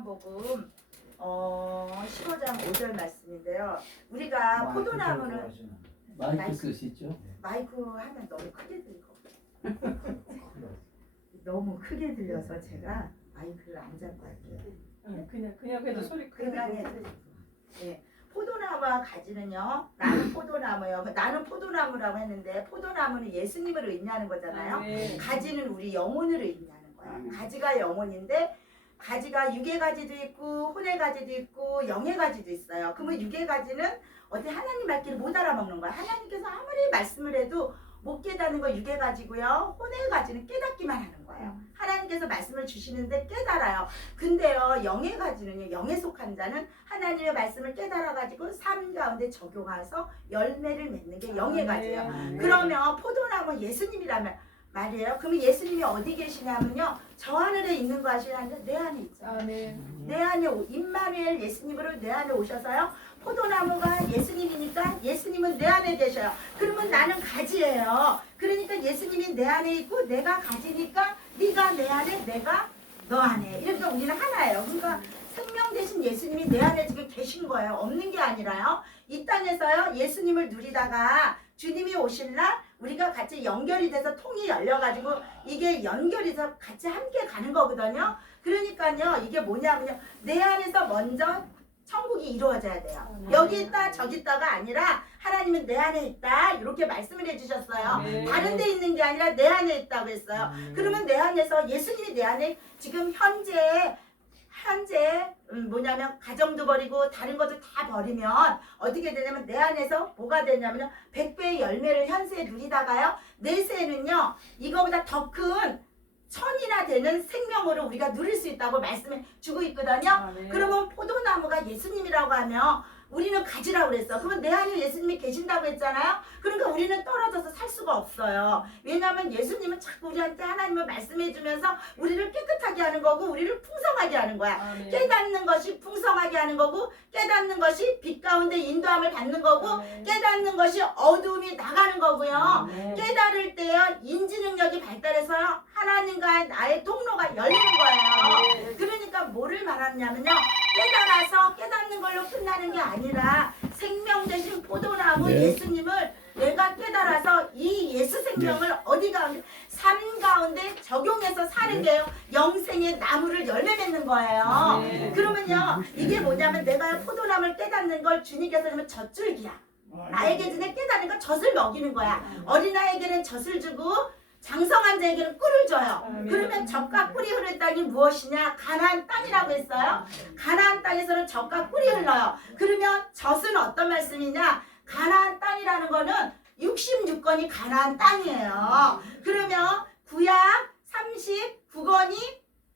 요한복음 15장 5절 말씀인데요. 우리가 포도나무는 마이크 쓰시죠? 마이크 하면 너무 크게 들리고 너무 크게 들려서 제가 마이크를 안 잡고 할게요. 그냥 해도 소리 그냥 해도 네. 포도나무와 가지는요. 나는 포도나무요. 나는 포도나무라고 했는데 포도나무는 예수님을 의미하는 거잖아요. 네. 가지는 우리 영혼을 의미하는 거예요. 가지가 영혼인데 가지가 육의 가지도 있고 혼의 가지도 있고 영의 가지도 있어요. 그러면 육의 가지는 어디 하나님 말귀를 못 알아먹는 거야. 하나님께서 아무리 말씀을 해도 못 깨닫는 거 육의 가지고요. 혼의 가지는 깨닫기만 하는 거예요. 하나님께서 말씀을 주시는데 깨달아요. 근데요, 영의 가지는요, 영에 속한 자는 하나님의 말씀을 깨달아가지고 삶 가운데 적용해서 열매를 맺는 게 영의 가지예요. 그러면 포도나무 예수님이라면 말이에요. 그러면 예수님이 어디 계시냐면요, 저 하늘에 있는 것이 아니라 내 안에 있잖아요. 내 안에 임마누엘 예수님으로 내 안에 오셔서요. 포도나무가 예수님이니까 예수님은 내 안에 계셔요. 그러면 나는 가지예요. 그러니까 예수님이 내 안에 있고 내가 가지니까 네가 내 안에 내가 너 안에 이렇게 우리는 하나예요. 그러니까 생명 대신 예수님이 내 안에 지금 계신 거예요. 없는 게 아니라요. 이 땅에서요 예수님을 누리다가 주님이 오실 날 우리가 같이 연결이 돼서 통이 열려가지고 이게 연결이 돼서 같이 함께 가는 거거든요. 그러니까요 이게 뭐냐면요, 내 안에서 먼저 천국이 이루어져야 돼요. 여기 있다 저기 있다가 아니라 하나님은 내 안에 있다 이렇게 말씀을 해주셨어요. 다른 데 있는 게 아니라 내 안에 있다고 했어요. 그러면 내 안에서 예수님이 내 안에 지금 현재 뭐냐면 가정도 버리고 다른 것도 다 버리면 어떻게 되냐면 내 안에서 뭐가 되냐면요, 100배의 열매를 현세에 누리다가요 내세에는요 이거보다 더 큰 천이나 되는 생명으로 우리가 누릴 수 있다고 말씀해 주고 있거든요. 그러면 포도나무가 예수님이라고 하면 우리는 가지라고 그랬어. 그러면 내 안에 예수님이 계신다고 했잖아요. 그러니까 우리는 떨어져서 살 수가 없어요. 왜냐하면 예수님은 자꾸 우리한테 하나님을 말씀해 주면서 우리를 깨끗하게 하는 거고 우리를 풍성하게 하는 거야. 깨닫는 것이 풍성하게 하는 거고 깨닫는 것이 빛 가운데 인도함을 받는 거고 깨닫는 것이 어두움이 나가는 거고요. 깨달을 때요 인지 능력이 발달해서요 하나님과의 나의 통로가 열리는 거예요. 그러니까 뭐를 말하냐면요, 깨달아서 깨닫는 걸로 끝나는 게 아니라 생명 되신 포도나무 예수님을 내가 깨달아서 이 예수 생명을 어디 가운데 삶 가운데 적용해서 사는 게요 영생의 나무를 열매 맺는 거예요. 그러면요 이게 뭐냐면 내가 포도나무를 깨닫는 걸 주님께서 그러면 젖줄기야. 나에게 전에 깨닫는 건 젖을 먹이는 거야. 어린아이에게는 젖을 주고 장성한 자에게는 꿀을 줘요. 그러면 젖과 꿀이 흐를 땅이 무엇이냐? 가나안 땅이라고 했어요. 가나안 땅에서는 젖과 꿀이 흘러요. 그러면 젖은 어떤 말씀이냐? 가나안 땅이라는 거는 66권이 가나안 땅이에요. 그러면 구약 39권이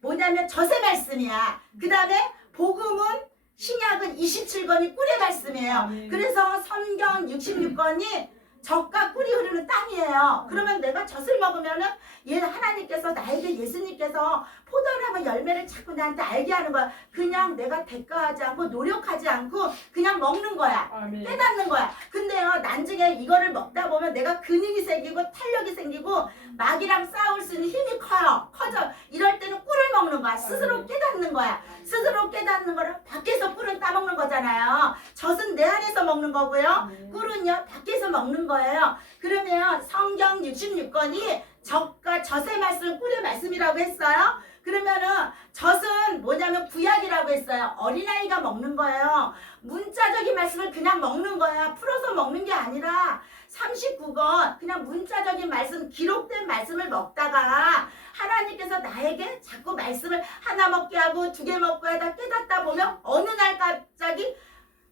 뭐냐면 젖의 말씀이야. 그 다음에 복음은 신약은 27권이 꿀의 말씀이에요. 그래서 성경 66권이 젖과 꿀이 흐르는 땅이에요. 그러면 내가 젖을 먹으면은 하나님께서 나에게 예수님께서 포도나무 열매를 자꾸 나한테 알게 하는 거야. 그냥 내가 대가하지 않고 노력하지 않고 그냥 먹는 거야. 깨닫는 거야. 근데요 나중에 이거를 먹다 보면 내가 근육이 생기고 탄력이 생기고 마귀랑 싸울 수 있는 힘이 커져. 이럴 때는 꿀을 먹는 거야. 스스로 깨닫는 거야. 스스로 깨닫는 거를 밖에서 꿀은 따먹는 거잖아요. 젖은 내 안에서 먹는 거고요. 꿀은요 밖에서 먹는 거예요. 그러면 성경 66권이 젖과 젖의 말씀, 꿀의 말씀이라고 했어요. 그러면은 젖은 뭐냐면 구약이라고 했어요. 어린아이가 먹는 거예요. 문자적인 말씀을 그냥 먹는 거야. 풀어서 먹는 게 아니라 39권 그냥 문자적인 말씀, 기록된 말씀을 먹다가 하나님께서 나에게 자꾸 말씀을 하나 먹게 하고 두 개 먹고 하다 깨닫다 보면 어느 날 갑자기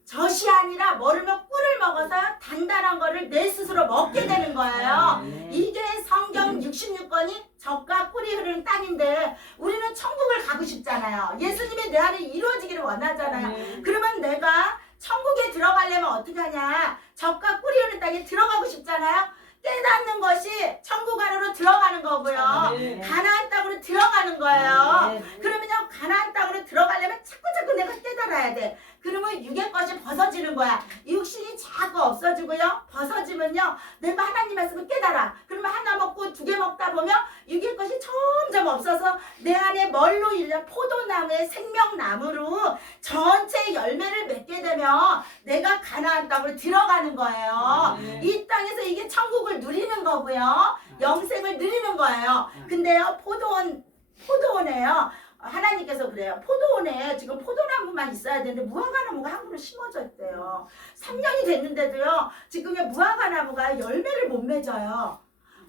젖이 아니라 모르면 꿀을 먹어서 단단한 거를 내 스스로 먹게 되는 거예요. 이게 성경 66권이 젖과 꿀이 흐르는 땅인데 우리는 천국을 가고 싶잖아요. 예수님이 내 안에 이루어지기를 원하잖아요. 그러면 내가 천국에 들어가려면 어떻게 하냐? 젖과 꿀이 흐르는 땅에 들어가고 싶잖아요. 깨닫는 것이 천국 안으로 들어가는 거고요. 가나안 땅으로 들어가는 거예요. 그러면요 가나안 땅으로 들어가려면 자꾸 내가 깨달아야 돼. 그러면 육의 것이 벗어지는 거야. 육신이 자꾸 없어지고요. 벗어지면요 내가 하나님 말씀을 깨달아. 그러면 하나 먹고 두 개 먹다 보면 육의 것이 점점 없어서 내 안에 뭘로 일려 포도나무 포도나무의 생명나무로 전체 열매를 맺게 되면 내가 가나안 땅으로 들어가는 거예요. 이 땅에서 이게 천국을 누리는 거고요. 영생을 누리는 거예요. 근데요, 포도원에요. 하나님께서 그래요. 포도원에 지금 포도나무만 있어야 되는데 무화과나무가 한 그루 심어졌대요. 3년이 됐는데도요. 지금 무화과나무가 열매를 못 맺어요.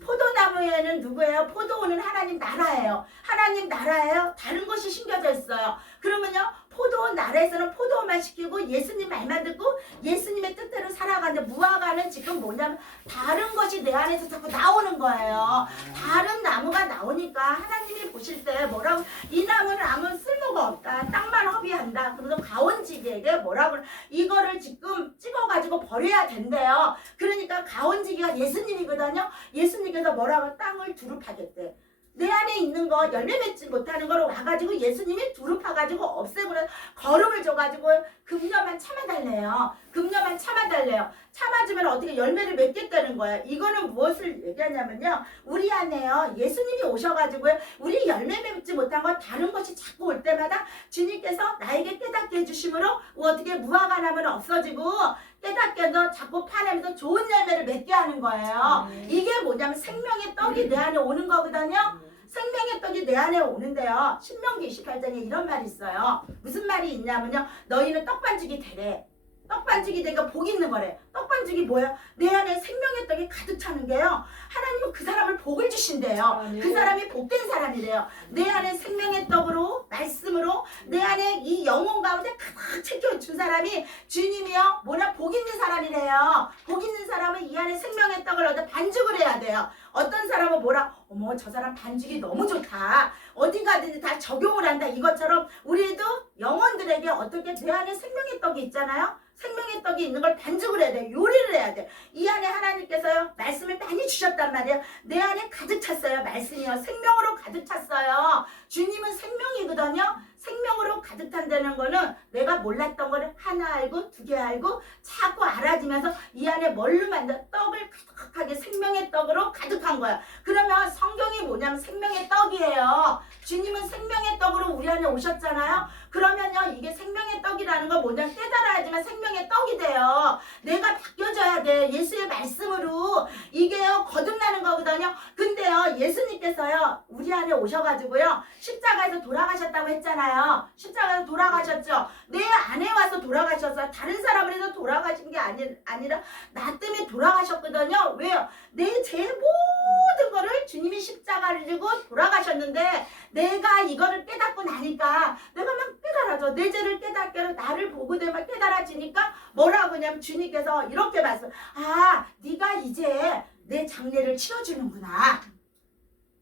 포도나무에는 누구예요? 포도원은 하나님 나라예요. 하나님 나라예요. 다른 것이 심겨져 있어요. 그러면요, 포도원 나라에서는 포도원만 시키고 예수님 말만 듣고 예수님의 뜻대로 살아가는데 무화과는 지금 뭐냐면 다른 것이 내 안에서 자꾸 나오는 거예요. 다른 나무가 나오니까 하나님이 보실 때 뭐라고, 이 나무는 아무 쓸모가 없다, 땅만 허비한다, 그러면서 가온지기에게 뭐라고, 이거를 지금 찍어가지고 버려야 된대요. 그러니까 가온지기가 예수님이거든요. 예수님께서 뭐라고, 땅을 두릅하겠대. 내 안에 있는 거 열매 맺지 못하는 거를 와가지고 예수님이 두릅파가지고 없애고 거름을 줘가지고 금년만 참아달래요. 금년만 참아달래요. 참아주면 어떻게 열매를 맺겠다는 거예요. 이거는 무엇을 얘기하냐면요, 우리 안에요, 예수님이 오셔가지고 우리 열매 맺지 못한 거 다른 것이 자꾸 올 때마다 주님께서 나에게 깨닫게 해주심으로 어떻게 무화과나무는 없어지고 깨닫게 해서 자꾸 파내면서 좋은 열매를 맺게 하는 거예요. 이게 뭐냐면 생명의 떡이 내 안에 오는 거거든요. 생명의 떡이 내 안에 오는데요. 신명기 28장에 이런 말이 있어요. 무슨 말이 있냐면요, 너희는 떡반죽이 되래. 떡반죽이 되니까 복 있는 거래. 떡반죽이 뭐야? 내 안에 생명의 떡이 가득 차는 게요, 하나님은 그 사람을 복을 주신대요. 그 사람이 복된 사람이래요. 내 안에 생명의 떡으로, 말씀으로 내 안에 이 영혼 가운데 가득 채워준 사람이 주님이요, 뭐냐, 복 있는 사람이래요. 복 있는 사람은 이 안에 생명의 떡을 얻어 반죽을 해야 돼요. 어떤 사람은 뭐라, 어머 저 사람 반죽이 너무 좋다, 어디 가든지 다 적용을 한다, 이것처럼 우리도 영혼들에게 어떻게 내 안에 생명의 떡이 있잖아요. 생명의 떡이 있는 걸 반죽을 해야 돼. 요리를 해야 돼. 이 안에 하나님께서요, 말씀을 많이 주셨단 말이에요. 내 안에 가득 찼어요. 말씀이요, 생명으로 가득 찼어요. 주님은 생명이거든요. 생명으로 가득 찬다는 거는 내가 몰랐던 거를 하나 알고 두 개 알고 자꾸 알아지면서 이 안에 뭘로 만든 떡을 가득하게 생명의 떡으로 가득한 거야. 그러면 성경이 뭐냐면 생명의 떡이에요. 주님은 생명의 떡으로 우리 안에 오셨잖아요. 그러면요, 이게 생명의 떡이라는 건 뭐냐면 깨달아야지만 생명의 떡이 돼요. 내가 바뀌어져야 돼. 예수의 말씀으로. 이게요, 거듭나는 거거든요. 근데요, 예수님께서요, 우리 안에 오셔가지고요, 십자가에서 돌아가셨다고 했잖아요. 십자가에서 돌아가셨죠. 내 안에 와서 돌아가셨어요. 다른 사람을 해서 돌아가신 게 아니라 나 때문에 돌아가셨거든요. 왜요? 내 제 모든 거를 주님이 십자가를 지고 돌아가셨는데, 내가 이거를 깨닫고 나니까 내가 막 깨달아져. 내 죄를 깨닫게 나를 보고 되면 깨달아지니까 뭐라고 하냐면 주님께서 이렇게 말씀, 아, 네가 이제 내 장례를 치러주는구나.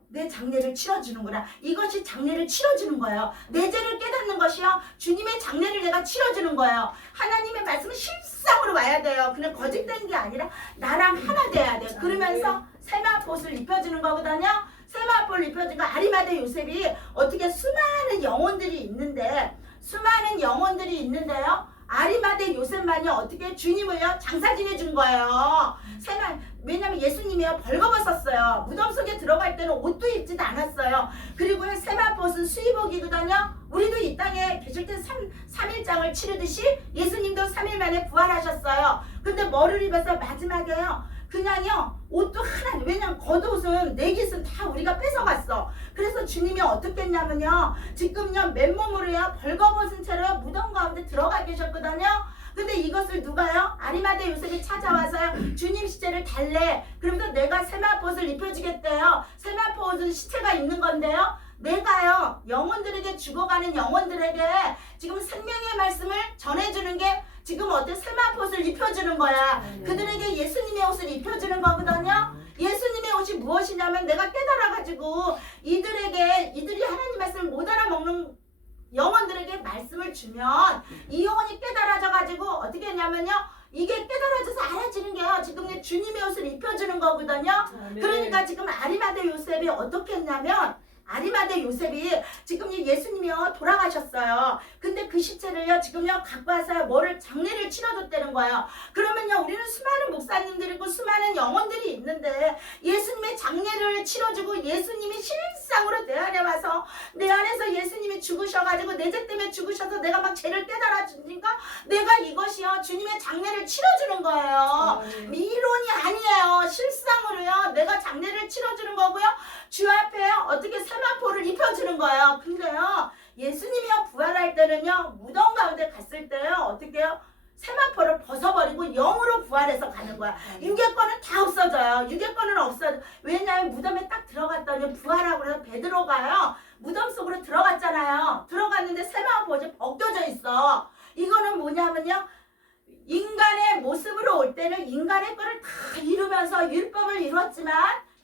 내 장례를 치러주는구나. 이것이 장례를 치러주는 거예요. 내 죄를 깨닫는 것이요, 주님의 장례를 내가 치러주는 거예요. 하나님의 말씀은 실상으로 와야 돼요. 그냥 거짓된 게 아니라 나랑 하나 돼야 돼요. 그러면서 세마포옷을 입혀주는 거거든요. 세마포를 입혀주니까 아리마대 요셉이 어떻게 수많은 영혼들이 있는데요. 아리마대 요셉만이 어떻게 주님을요, 장사 지내준 거예요. 왜냐면 예수님이요, 벌거벗었어요. 무덤 속에 들어갈 때는 옷도 입지도 않았어요. 그리고 세마포옷은 수의복이거든요. 우리도 이 땅에 계실 때 3일장을 치르듯이 예수님도 3일 만에 부활하셨어요. 근데 뭐를 입어서 마지막에요, 그냥요, 옷도 하나, 왜냐면 겉옷은 내깃은 다 우리가 뺏어갔어. 그래서 주님이 어떻게 했냐면요, 지금요 맨몸으로요 벌거벗은 채로 무덤 가운데 들어가 계셨거든요. 근데 이것을 누가요? 아리마대 요셉이 찾아와서요, 주님 시체를 달래. 그러면서 내가 세마포옷을 입혀주겠대요. 세마포옷은 시체가 있는 건데요, 내가요 영혼들에게, 죽어가는 영혼들에게 지금 생명의 말씀을 전해주는 게 지금 어때? 세마포옷을 입혀주는 거야. 그들에게 예수님의 옷을 입혀주는 거거든요. 예수님의 옷이 무엇이냐면, 내가 깨달아가지고 이들이 하나님 말씀을 못 알아먹는 영혼들에게 말씀을 주면 이 영혼이 깨달아져가지고 어떻게 했냐면요, 이게 깨달아져서 알아지는 게요, 지금 주님의 옷을 입혀주는 거거든요. 그러니까 지금 아리마대 요셉이 어떻게 했냐면, 아리마대 요셉이 지금 예수님이요 돌아가셨어요. 근데 그 시체를요 지금요 갖고 와서 뭐를 장례를 치러줬다는 거예요. 그러면요 우리는 수많은 목사님들이 있고 수많은 영혼들이 있는데 예수님의 장례를 치러주고 예수님이 실상으로 내 안에 와서 내 안에서 예수님이 죽으셔가지고 내 죄 때문에 죽으셔서 내가 막 죄를 깨달아 주니까 내가 이것이요 주님의 장례를 치러주는 거예요. 미론이 아니에요. 실상으로요 내가 장례를 치러주는 거고요 주 앞에 어떻게 세마포를 입혀주는 거예요. 근데요 예수님이요 부활할 때는요 무덤 가운데 갔을 때요 어떻게 해요? 세마포를 벗어버리고 영으로 부활해서 가는 거야. 유괴권은 다 없어져요. 유괴권은 없어져. 왜냐하면 무덤에 딱 들어갔더니 부활하고 그래서 베드로가요 무덤 속으로 들어갔잖아요. 들어갔는데 세마포가 벗겨져 있어. 이거는 뭐냐면요 인간의 모습으로 올 때는 인간의 거를 다 이루면서 율법을 이뤘지만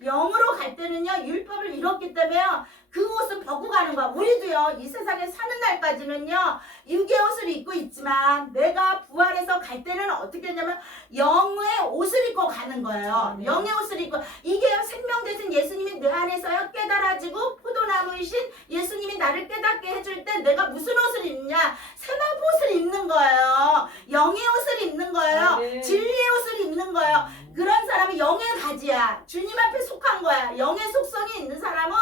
영으로 갈 때는요 율법을 이뤘기 때문에 그 옷은 벗고 가는 거야. 우리도요 이 세상에 사는 날까지는요 육의 옷을 입고 있지만 내가 부활해서 갈 때는 어떻게 했냐면 영의 옷을 입고 가는 거예요. 영의 옷을 입고 이게 생명 되신 예수님이 내 안에서요 깨달아지고 포도나무이신 예수님이 나를 깨닫게 해줄 때 내가 무슨 옷을 입냐 세마포 옷을 입는 거예요. 영의 옷을 입는 거예요. 진리의 옷을 입는 거예요. 그런 사람이 영의 가지야. 주님 앞에 속한 거야. 영의 속성이 있는 사람은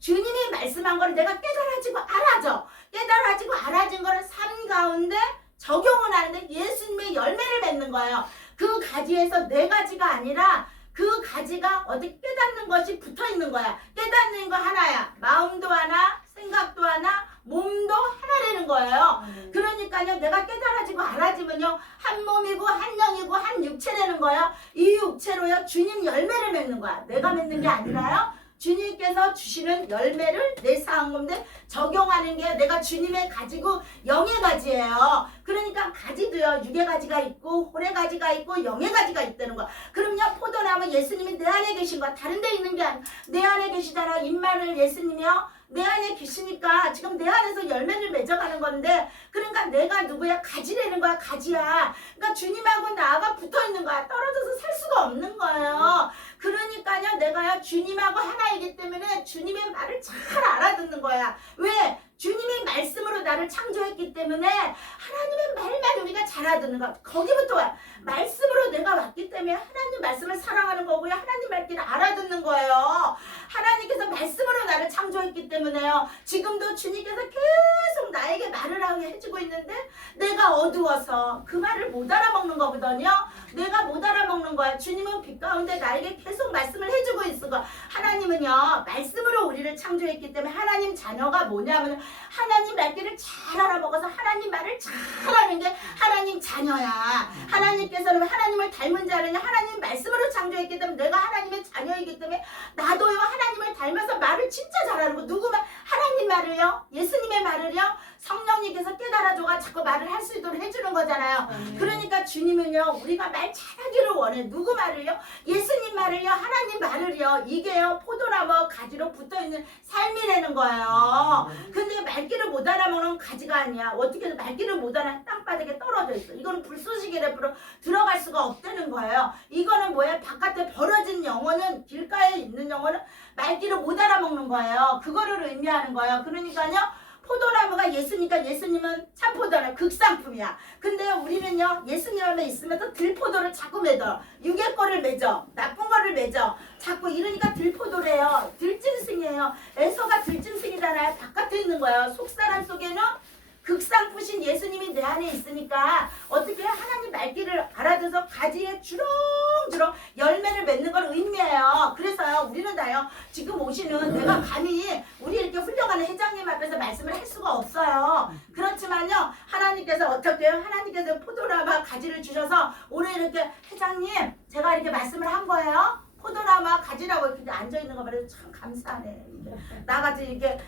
주님이 말씀한 거를 내가 깨달아지고 알아져. 깨달아지고 알아진 거를 삶 가운데 적용을 하는데 예수님의 열매를 맺는 거예요. 그 가지에서 네 가지가 아니라 그 가지가 어디 깨닫는 것이 붙어 있는 거야. 깨닫는 거 하나야. 마음도 하나, 생각도 하나, 몸도 하나라는 거예요. 그러니까요 내가 깨달아지고 알아지면요 한 몸이고 한 영이고 한 육체라는 거예요. 이 육체로요 주님 열매를 맺는 거야. 내가 맺는 게 아니라요 주님께서 주시는 열매를 내 상한 건데 적용하는 게 내가 주님의 가지고 영의 가지예요. 그러니까 가지도요 육의 가지가 있고 홀의 가지가 있고 영의 가지가 있다는 거야. 그럼요 포도나무 예수님이 내 안에 계신 거야. 다른 데 있는 게 아니라 내 안에 계시잖아. 임마누엘 예수님이요 내 안에 계시니까 지금 내 안에서 열매를 맺어가는 건데 그러니까 내가 누구야? 가지라는 거야. 가지야. 그러니까 주님하고 나가 붙어있는 거야. 떨어져서 살 수가 없는 거예요. 그러니까요 내가요 주님하고 하나이기 때문에 주님의 말을 잘 알아듣는 거야. 왜? 주님의 말씀으로 나를 창조했기 때문에 하나님의 말만 우리가 잘 알아듣는 거야. 거기부터 와요. 말씀으로 내가 왔기 때문에 하나님 말씀을 사랑하는 거고요. 하나님 말귀를 알아듣는 거예요. 하나님께서 말씀으로 나를 창조했기 때문에요. 지금도 주님께서 계속 나에게 말을 하게 해주고 있는데 내가 어두워서 그 말을 못 알아먹는 거거든요. 내가 못 알아먹는 거야. 주님은 빛 가운데 나에게 계속 말씀을 해주고 있어. 하나님은요 말씀으로 우리를 창조했기 때문에 하나님 자녀가 뭐냐면 하나님 말귀를 잘 알아먹어서 하나님 말을 잘하는 게 하나님 자녀야. 하나님께서는 하나님을 닮은 자는 하나님 말씀으로 창조했기 때문에 내가 하나님의 자녀이기 때문에 나도요 하나님을 닮아서 말을 진짜 잘하는 거. 누구 말? 하나님 말을요 예수님의 말을요 성령님께서 깨달아줘가 자꾸 말을 할 수 있도록 해주는 거잖아요. 그러니까 주님은요 우리가 말 잘하기를 원해. 누구 말을요? 예수님 말을요 하나님 말을요. 이게요 포도나무 가지로 붙어있는 삶이라는 거예요. 근데 말귀를 못 알아먹는 가지가 아니야. 어떻게 말귀를 못 알아 땅바닥에 떨어져 있어. 이거는 불쏘시개를 들어갈 수가 없다는 거예요. 이거는 뭐야? 바깥에 벌어진 영혼은 길가에 있는 영혼은 말귀를 못 알아먹는 거예요. 그거를 의미하는 거예요. 그러니까요 포도나무가 예수니까 예수님은 참포도나무 극상품이야. 근데 우리는요 예수님 안에 있으면서 들포도를 자꾸 맺어. 육의 거를 맺어. 나쁜 거를 맺어. 자꾸 이러니까 들포도래요. 들짐승이에요. 에서가 들짐승이잖아요. 바깥에 있는 거예요. 속사람 속에는 극상푸신 예수님이 내 안에 있으니까 어떻게 하나님 말귀를 알아들어서 가지에 주렁주렁 열매를 맺는 걸 의미해요. 그래서요 우리는 다요 지금 오시는 내가 감히 우리 이렇게 훌륭한 회장님 앞에서 말씀을 할 수가 없어요. 그렇지만요 하나님께서 어떻게 해요? 하나님께서 포도나무와 가지를 주셔서 오늘 이렇게 회장님 제가 이렇게 말씀을 한 거예요. 포도나무와 가지라고 이렇게 앉아있는 거 말해도 참 감사하네. 나같이 이렇게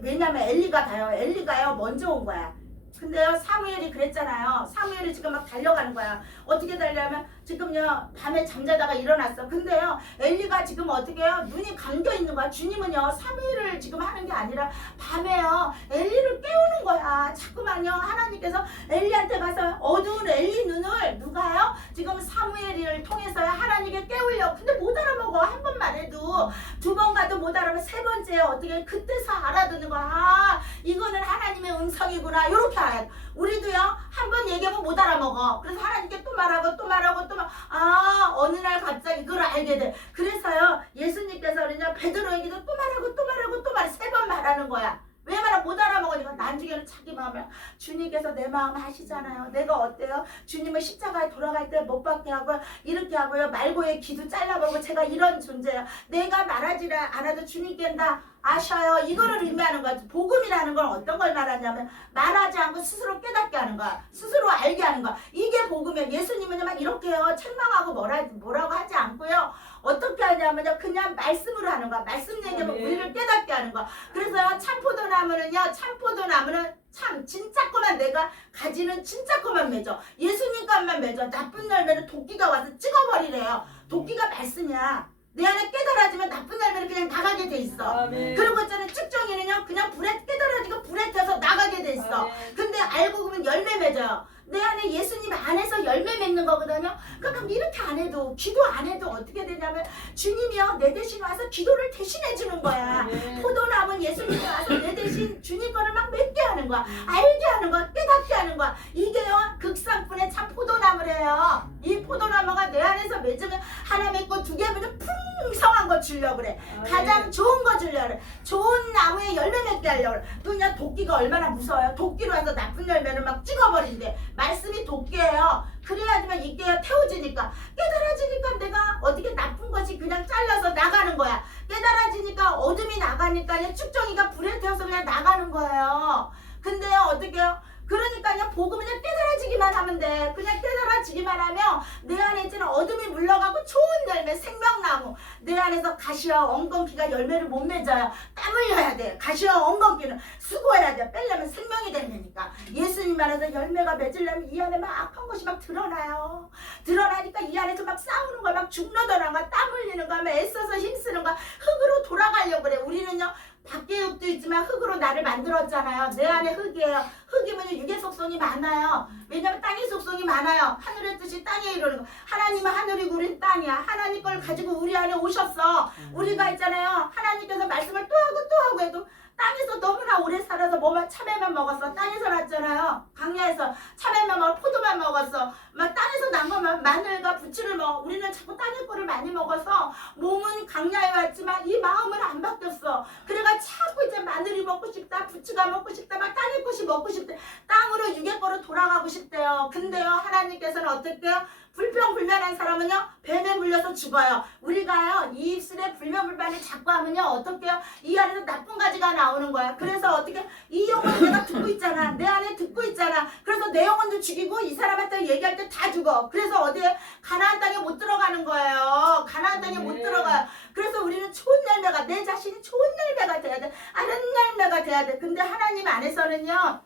왜냐면 엘리가 봐요. 엘리가요 먼저 온 거야. 근데요 사무엘이 그랬잖아요. 사무엘이 지금 막 달려가는 거야. 어떻게 달려가면 지금요 밤에 잠자다가 일어났어. 근데요 엘리가 지금 어떻게 해요? 눈이 감겨 있는 거야. 주님은요 사무엘을 지금 하는 게 아니라 밤에요 엘리를 깨우는 거야. 자꾸만요 하나님께서 엘리한테 가서 어두운 엘리 눈을 누가요? 지금 사무엘을 통해서요 하나님께 깨우려. 근데 못 알아먹어. 한 번만 해도 두 번 가도 못 알아먹어. 세 번째 어떻게 그때서 알아듣는 거야. 아 이거는 하나님의 음성이구나. 이렇게 알아요. 우리도요 한 번 얘기하면 못 알아먹어. 그래서 하나님께 또 말하고 또 말하고 또 말. 아 어느 날 갑자기 그걸 알게 돼. 그래서요 예수님께서는요 베드로에게도 또 말하고 또 말하고 또 말 세 번 말하는 거야. 왜 말을 못 알아먹으니까 나중에는 자기 마음에 주님께서 내 마음 아시잖아요. 내가 어때요? 주님은 십자가에 돌아갈 때 못 박게 하고 이렇게 하고요. 말고의 기도 잘라버리고 제가 이런 존재예요. 내가 말하지 않아도 주님께는 다 아셔요. 이거를 의미하는 거야. 복음이라는 건 어떤 걸 말하냐면 말하지 않고 스스로 깨닫게 하는 거야. 스스로 알게 하는 거야. 이게 복음이에요. 예수님은 막 이렇게요. 책망하고 뭐라고 하지 않고요. 어떻게 하냐면요. 그냥 말씀으로 하는 거야. 말씀 얘기하면 우리를 깨닫게 하는 거야. 그래서 참포도나무는요. 참포도나무는 참 진짜 거만 내가 가지는 진짜 거만 맺어. 예수님 것만 맺어. 나쁜 열매는 도끼가 와서 찍어버리래요. 도끼가 말씀이야. 내 안에 깨달아지면 나쁜 열매는 그냥 나가게 돼 있어. 그리고 있잖아요. 측정이는요. 그냥 불에 깨달아지고 불에 튀어서 나가게 돼 있어. 근데 알고 보면 열매 맺어요. 내 안에 예수님 안에서 열매 맺는 거거든요. 그러니까 이렇게 안 해도 기도 안 해도 어떻게 되냐면 주님이요 내 대신 와서 기도를 대신해 주는 거야. 포도나무는 예수님이 와서 내 대신 주님 거를 막 맺게 하는 거야. 알게 하는 거야. 깨닫게 하는 거야. 이게요 극상뿐의 참 포도나무래요. 이 포도나무가 내 안에서 맺으면 하나 맺고 두 개 맺으면 풍성한 거 주려고 그래. 가장 좋은 거 주려고 그래. 좋은 나무에 열매 맺게 하려고 그래. 그냥 도끼가 얼마나 무서워요. 도끼로 해서 나쁜 열매를 막 찍어버린대. 말씀이 도끼예요. 그래야지만 이게 태워지니까 깨달아지니까 내가 어떻게 나쁜 것이 그냥 잘라서 나가는 거야. 깨달아지니까 어둠이 나가니까 축정이가 불에 태워서 그냥 나가는 거예요. 근데요 어떻게요? 그러니까요 복음은 그냥 깨달아지기만 하면 돼. 그냥 깨달아지기만 하면 내 안에 있는 어둠이 물러가고 좋은 열매 생명나무. 내 안에서 가시와 엉겅퀴가 열매를 못 맺어요. 땀 흘려야 돼. 가시와 엉겅퀴는 수고해야 돼. 빼려면 생명이 되니까. 예수님 안에서 열매가 맺으려면 이 안에 막 악한 것이 막 드러나요. 드러나니까 이 안에서 막 싸우는 거야. 막 죽노더는 거야. 땀 흘리는 거야. 막 애써서 힘쓰는 거야. 흙으로 돌아가려고 그래. 우리는요 밖에 흙도 있지만 흙으로 나를 만들었잖아요. 내 안에 흙이에요. 흙이면 육의 속성이 많아요. 왜냐면 땅의 속성이 많아요. 하늘의 뜻이 땅에 이루는 거. 하나님은 하늘이고 우리는 땅이야. 하나님 걸 가지고 우리 안에 오셨어. 우리가 있잖아요. 하나님께서 말씀을 또 하고 또 하고 해도 땅에서 너무나 오래 살아서 뭐만 참외만 먹었어. 땅에서 났잖아요. 강야에서 참외만 먹어 포도만 먹었어. 막 땅에서 난 것만 마늘과 부추를 먹어. 우리는 자꾸 땅의 거를 많이 먹어서 몸은 강야에 왔지만 이 마음은 안 바뀌었어. 그래가 자꾸 이제 마늘이 먹고 싶다. 부추가 먹고 싶다. 막 땅의 것이 먹고 싶대. 땅으로 육의 거로 돌아가고 싶대요. 근데요 하나님께서는 어떻게 해요? 불평불만한 사람은요 뱀에 물려서 죽어요. 우리가요 이 입술에 불면불만을 자꾸 하면요 어떻게 해요? 이 안에서 나쁜 가지가 나오는 거야. 그래서 어떻게 이 영혼을 내가 듣고 있잖아. 내 안에 듣고 있잖아. 그래서 내 영혼도 죽이고 이 사람한테 얘기할 때 다 죽어. 그래서 어디에 가나안 땅에 못 들어가는 거예요. 가나안 땅에 못 들어가요. 그래서 우리는 좋은 열매가 내 자신이 좋은 열매가 돼야 돼. 아는 열매가 돼야 돼. 근데 하나님 안에서는요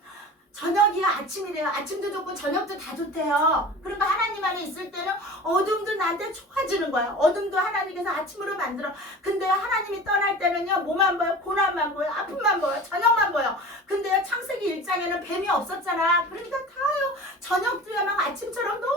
저녁이야 아침이래요. 아침도 좋고 저녁도 다 좋대요. 그러니까 하나님 안에 있을 때는 어둠도 나한테 좋아지는 거야. 어둠도 하나님께서 아침으로 만들어. 근데 하나님이 떠날 때는요 뭐만 보여? 고난만 보여. 아픔만 보여. 저녁만 보여. 근데요 창세기 1장에는 뱀이 없었잖아. 그러니까 다요 저녁도야 막 아침처럼 너무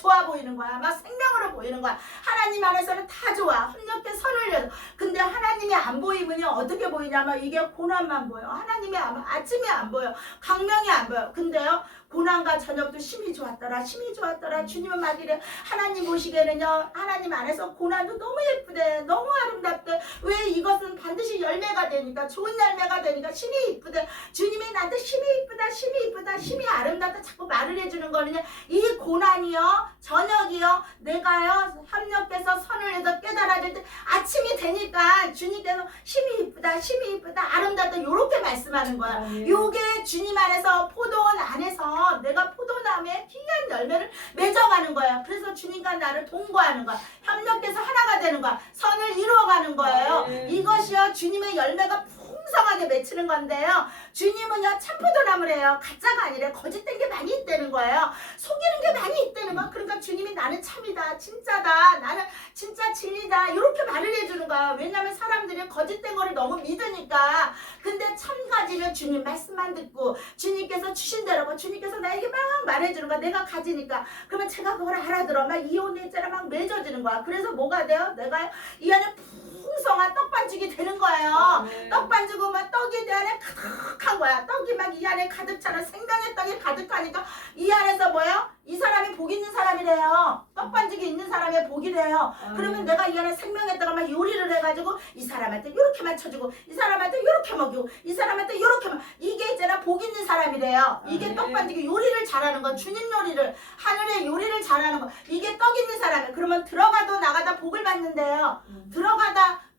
좋아 보이는 거야. 막 생명으로 보이는 거야. 하나님 안에서는 다 좋아. 협력해 선을 내서. 근데 하나님이 안 보이면요 어떻게 보이냐면 이게 고난만 보여. 하나님이 아침이 안 보여. 강명이 안 보여. 근데요 고난과 저녁도 심히 좋았더라. 심히 좋았더라. 주님은 말이래. 하나님 보시기에는요 하나님 안에서 고난도 너무 예쁘대. 너무 아름답대. 왜 이것은 반드시 열매가 되니까 좋은 열매가 되니까 심히 이쁘대. 주님이 나한테 심히 이쁘다. 심히 이쁘다. 심히 아름답다. 자꾸 말을 해주는 거는요 이 고난이요 저녁이요 내가요 협력해서 선을 해서 깨달아질 때 아침이 되니까 주님께서 심히 이쁘다. 심히 이쁘다. 아름답다. 요렇게 말씀하는 거야. 요게 주님 안에서 포도원 안에서 내가 포도나무에 귀한 열매를 맺어가는 거야. 그래서 주님과 나를 동거하는 거야. 협력해서 하나가 되는 거야. 선을 이루어가는 거예요. 이것이요 주님의 열매가 풍성하게 맺히는 건데요. 주님은요 참포도나무래요. 가짜가 아니라 거짓된 게 많이 있다는 거예요. 속이는 게 많이 있다는 거. 그러니까 주님이 나는 참이다, 진짜다, 나는 진짜 진리다 이렇게 말을 해주는 거야. 왜냐하면 사람들이 거짓된 거를 너무 믿으니까. 근데 참 가지면 주님 말씀만 듣고 주님께서 주신 대로 주님께서 나에게 막 말해주는 거야. 내가 가지니까. 그러면 제가 그걸 알아들어. 막 이혼했잖아 막 맺어지는 거야. 그래서 뭐가 돼요? 내가 이 안에 풍성한 떡반죽이 되는 거예요. 떡반죽은 막 떡이 내 안에 가득한 거야. 떡이 막 이 안에 가득 차는 생명의 떡이 가득하니까 이 안에서 뭐예요? 이 사람이 복 있는 사람이래요. 떡반죽이 있는 사람의 복이래요. 그러면 내가 이 안에 생명의 떡을 막 요리를 해가지고 이 사람한테 이렇게 맞춰주고 이 사람한테 이렇게 먹이고 이 사람한테 이렇게 이게 있잖아 복 있는 사람이래요. 이게 떡반죽이 요리를 잘하는 거. 주님 요리를 하늘의 요리를 잘하는 거. 이게 떡 있는 사람이에요. 그러면 들어가도 나가다 복을 받는데요.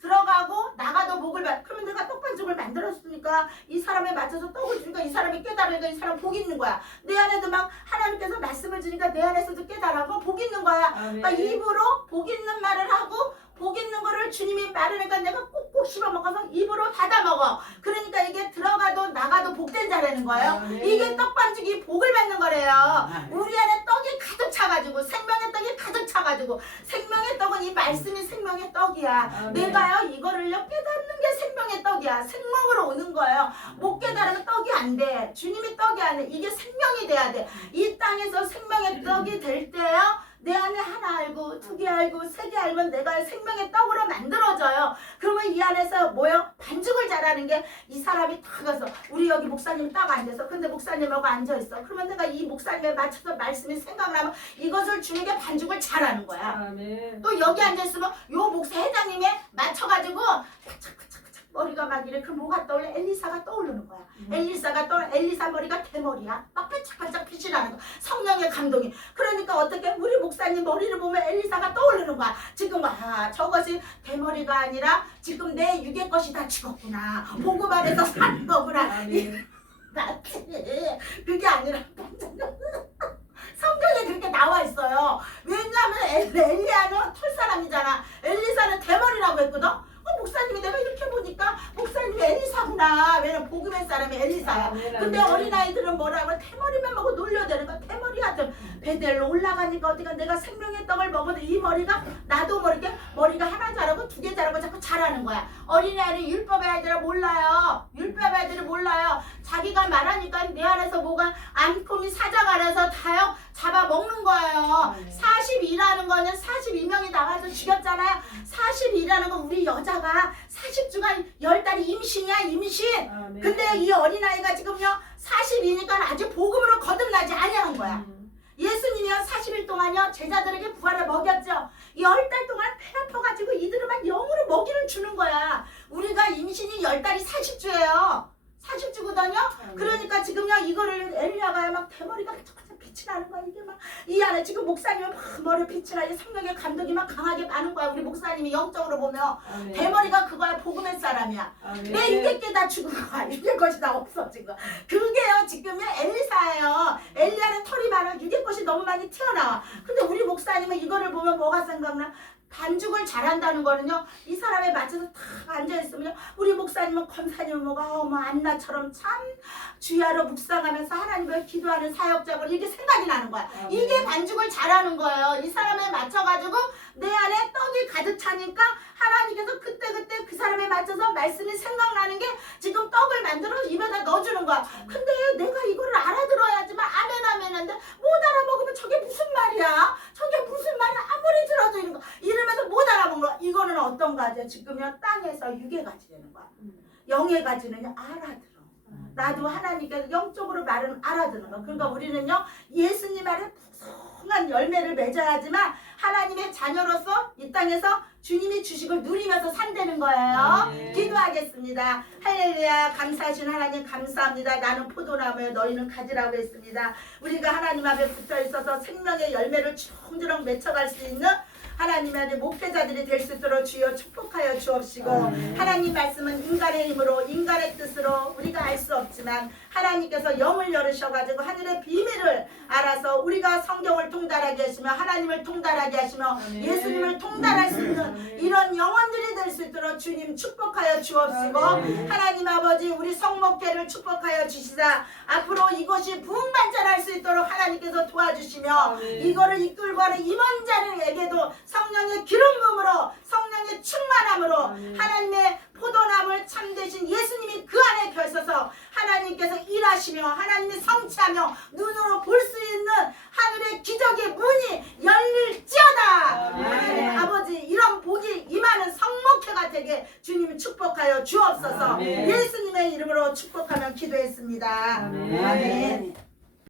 들어가고 나가도 복을 받. 그러면 내가 떡반죽을 만들었으니까 이 사람에 맞춰서 떡을 주니까 이 사람이 깨달으니까 이 사람 복 있는 거야. 내 안에도 막 하나님께서 말씀을 주니까 내 안에서도 깨달아고 복 있는 거야. 그러니까 입으로 복 있는 말을 하고 복 있는 거를 주님이 말하니까 내가 꼭꼭 씹어 먹어서 입으로 닫아 먹어. 그러니까 이게 들어가도 나가도 복된 자라는 거예요. 이게 떡반죽이 복을 받는 거래요. 우리 안에 떡이 가득 차가지고 생명의 떡이 가득 차가지고 생명의 떡은 이 말씀이 생명의 떡이야. 내가요 이거를요 깨닫는 게 생명의 떡이야. 생명으로 오는 거예요. 못 깨달으면 떡이 안 돼. 주님이 떡이 안 돼. 이게 생명이 돼야 돼. 이 땅에서 생명의 떡이 될 때요. 내 안에 하나 알고 두 개 알고 세 개 알면 내가 생명의 떡으로 만들어져요. 그러면 이 안에서 뭐요? 반죽을 잘하는 게 이 사람이 딱 가서 우리 여기 목사님 딱 앉아서 근데 목사님하고 앉아있어. 그러면 내가 이 목사님에 맞춰서 말씀이 생각나면 이것을 주는 게 반죽을 잘하는 거야. 또 여기 앉아있으면 요 목사 회장님에 맞춰가지고 머리가 막 이래. 그럼 뭐가 떠올려? 엘리사가 떠오르는 거야. 엘리사 머리가 대머리야. 막 반짝반짝 빛이 나는 거. 성령의 감동이. 그러니까 어떻게 우리 목사님 머리를 보면 엘리사가 떠오르는 거야. 지금 저것이 대머리가 아니라 지금 내 육의 것이 다 죽었구나. 복음 안에서 사는 거구나. 맞지? 그게 아니라 성경에 그렇게 나와 있어요. 왜냐하면 엘리야는 털 사람이잖아. 엘리사는 대머리라고 했거든. 목사님이 내가 이렇게 보니까 목사님이 엘리사구나. 왜냐면 복음의 사람이 엘리사야. 근데 어린아이들은 뭐라고 대머리만 먹고 놀려대는 거야. 대머리 같은 베델로 올라가니까 어디가 내가 생명의 떡을 먹어도 이 머리가 나도 모르게 머리가 하나 자라고 두 개 자라고 자꾸 자라는 거야. 어린아이들이 율법의 아이들은 몰라요. 율법의 아이들이 몰라요. 자기가 말하니까 내 안에서 뭐가 암콤이 사자가 알아서 다요 잡아먹는 거예요. 42라는 거는 42명이 나가서 죽였잖아요. 42라는 건 우리 여자가 40주간 10달이 임신이야 임신. 근데 이 어린아이가 지금요 40이니까 아주 복음으로 거듭나지 아니한 거야. 예수님이요 40일 동안요 제자들에게 부활을 먹였죠. 10달 동안 배 아파가지고 이들은 막 영으로 먹이를 주는 거야. 우리가 임신이 10달이 40주예요. 40주거든요. 그러니까 지금요 이거를 엘리야가 막 대머리가 빛이 나는 거야. 이게 막 이 안에 지금 목사님은 막 머리 빛이 나게 성령의 감동이 막 강하게 나는 거야. 우리 목사님이 영적으로 보면 대머리가 그거야. 복음의 사람이야. 내 육의 깨다 죽은 거야. 육의 것이 다 없어진 거야. 그게요 지금요 엘리사예요. 엘리야는 털이 많아. 육의 것이 너무 많이 튀어나와. 근데 우리 목사님은 이거를 보면 뭐가 생각나? 반죽을 잘한다는 거는요 이 사람에 맞춰서 탁 앉아있으면요 우리 목사님은 검사님은 뭐가 안나처럼 참 주야로 묵상하면서 하나님을 기도하는 사역자고 이렇게 생각이 나는 거야. 이게 반죽을 잘하는 거예요. 이 사람에 맞춰가지고 내 안에 떡이 가득 차니까 하나님께서 그때그때 그 사람에 맞춰서 말씀이 생각나는 게 지금 떡을 만들어 입에다 넣어주는 거야. 근데 내가 이거를 알아들어야지만 아멘 한데 못 알아먹으면 저게 무슨 말이야? 저게 무슨 말이야? 아무리 들어도 이런 거 이러면서 못 알아먹는 거야. 이거는 어떤 가지야? 지금요 땅에서 육의 가지 되는 거야. 영의 가지는요 알아들어. 나도 하나님께서 영적으로 말은 알아듣는 거. 그러니까 우리는요 예수님 안에 풍성한 열매를 맺어야지만 하나님의 자녀로서 이 땅에서 주님이 주식을 누리면서 산다는 거예요. 기도하겠습니다. 할렐루야. 감사하신 하나님 감사합니다. 나는 포도나무에 너희는 가지라고 했습니다. 우리가 하나님 앞에 붙어 있어서 생명의 열매를 주렁주렁 맺혀갈 수 있는 하나님 안에 목회자들이 될 수 있도록 주여 축복하여 주옵시고 하나님 말씀은 인간의 힘으로 인간의 뜻으로 우리가 알 수 없지만 하나님께서 영을 열으셔가지고 하늘의 비밀을 알아서 우리가 성경을 통달하게 하시며 하나님을 통달하게 하시며 예수님을 통달할 수 있는 이런 영혼들이 될 수 있도록 주님 축복하여 주옵시고 하나님 아버지 우리 성목회를 축복하여 주시사 앞으로 이곳이 부흥반전할 수 있도록 하나님께서 도와주시며 이거를 이끌고 가는 임원자들에게도 성령의 기름 부음으로 성령의 충만함으로 하나님의 포도나물 참되신 예수님이 그 안에 결서서 하나님께서 일하시며 하나님이 성취하며 눈으로 볼 수 있는 하늘의 기적의 문이 열릴지어다. 하나님 아버지 이런 복이 임하는 성목회가 되게 주님 축복하여 주옵소서. 예수님의 이름으로 축복하며 기도했습니다. 아멘.